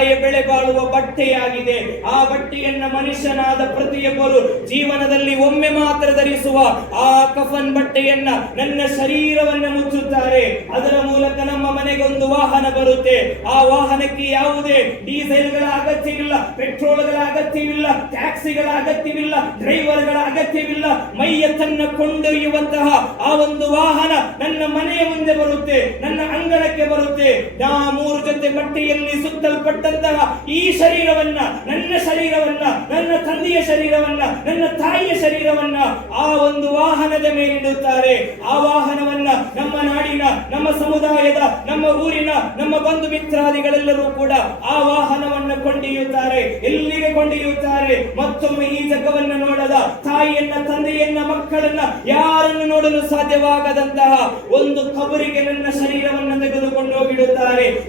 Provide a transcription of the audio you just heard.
ಪರ್ಯಾಯ ಬೆಳೆ ಬಾಳುವ ಬಟ್ಟೆಯಾಗಿದೆ. ಆ ಬಟ್ಟೆಯನ್ನ ಮನುಷ್ಯನಾದ ಪ್ರತಿಯೊಬ್ಬರು ಜೀವನದಲ್ಲಿ ಒಮ್ಮೆ ಮಾತ್ರ ಧರಿಸುವ ಆ ಕಫನ್ ಬಟ್ಟೆಯನ್ನ ನನ್ನ ಶರೀರವನ್ನ ಮುಚ್ಚುತ್ತಾರೆ. ಅದರ ಮೂಲಕ ನಮ್ಮ ಮನೆಗೆ ಒಂದು ವಾಹನ ಬರುತ್ತೆ. ಆ ವಾಹನಕ್ಕೆ ಯಾವುದೇ ಡೀಸೆಲ್ಗಳ ಅಗತ್ಯವಿಲ್ಲ, ಪೆಟ್ರೋಲ್ಗಳ ಅಗತ್ಯವಿಲ್ಲ, ಟ್ಯಾಕ್ಸಿಗಳ ಅಗತ್ಯವಿಲ್ಲ, ಡ್ರೈವರ್ಗಳ ಅಗತ್ಯವಿಲ್ಲ. ಮೈಯ ತನ್ನ ಕೊಂಡೊಯ್ಯುವಂತಹ ಆ ಒಂದು ವಾಹನ ನನ್ನ ಮನೆಯ ಮುಂದೆ ಬರುತ್ತೆ, ನನ್ನ ಅಂಗಳಕ್ಕೆ ಬರುತ್ತೆ. ನಾ ಮೂರು ಜೊತೆ ಬಟ್ಟೆಯಲ್ಲಿ ಸುತ್ತಲ್ಪಟ್ಟಂತಹ ಈ ಶರೀರವನ್ನ, ನನ್ನ ಶರೀರವನ್ನ, ನನ್ನ ತಂದೆಯ ಶರೀರವನ್ನ, ನನ್ನ ತಾಯಿಯ ಶರೀರವನ್ನ ಆ ಒಂದು ವಾಹನದ ಮೇಲಿಡುತ್ತಾರೆ ಆ ವಾಹನವನ್ನ ನಮ್ಮ ನಾಡಿನ, ನಮ್ಮ ಸಮುದಾಯದ, ನಮ್ಮ ಊರಿನ, ನಮ್ಮ ಬಂಧು ಮಿತ್ರಾದಿಗಳೆಲ್ಲರೂ ಕೂಡ ಆ ವಾಹನವನ್ನ ಕೊಂಡೊಯ್ಯುತ್ತಾರೆ. ಎಲ್ಲಿಗೆ ಕೊಂಡೊಯ್ಯುತ್ತಾರೆ? ಮತ್ತೊಮ್ಮೆ ಈ ಜಗವನ್ನ ನೋಡದ ತಾಯಿಯನ್ನ, ತಂದೆಯನ್ನ ಮಕ್ಕಳನ್ನ ಯಾರನ್ನು ನೋಡಲು ಸಾಧ್ಯವಾಗದಂತಹ ಒಂದು ಕಬರಿಗೆ ನನ್ನ ಶರೀರವನ್ನು ತೆಗೆದುಕೊಂಡು ಹೋಗಿಡುತ್ತಾರೆ.